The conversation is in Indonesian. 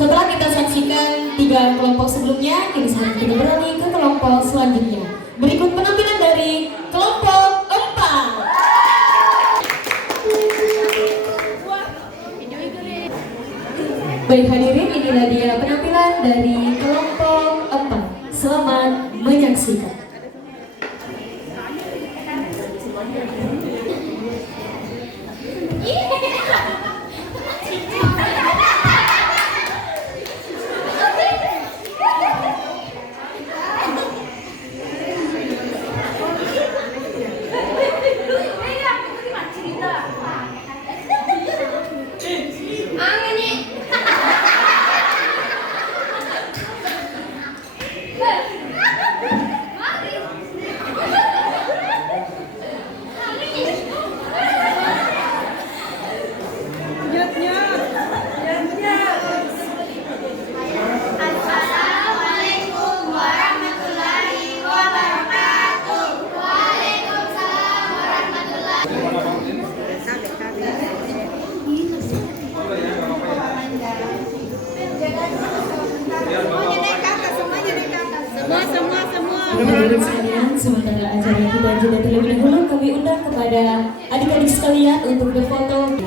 Setelah kita saksikan 3 kelompok sebelumnya, kini saatnya kita beralih ke kelompok selanjutnya. Berikut penampilan dari kelompok 4. Baik hadirin, inilah dia penampilan dari kelompok 4. Selamat menyaksikan. Hadirin sekalian, sementara acara kita jeda terlebih dahulu, kami undang kepada adik-adik sekalian untuk berfoto.